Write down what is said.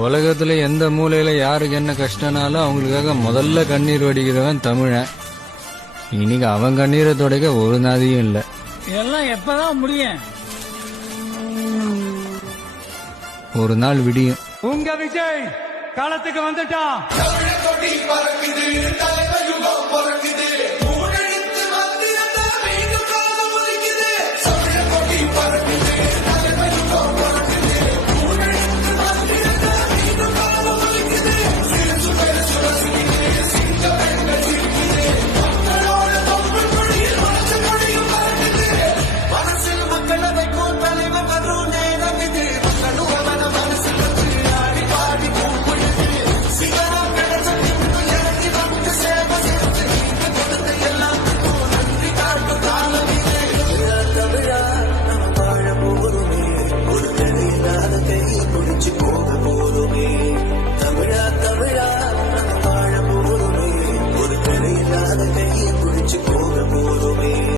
உலகத்துல எந்த மூலையில யாருக்கு என்ன கஷ்டம்னாலும் அவங்களுக்காக முதல்ல கண்ணீர் வடிக்கிறவன் தமிழன். இன்னைக்கு அவன் கண்ணீரை துடைக்க ஒரு நாதியும் இல்ல. இதெல்லாம் எப்பதான் முடியும்? ஒரு நாள் விடியும். உங்க விஜய் களத்துக்கு வந்துட்டான்.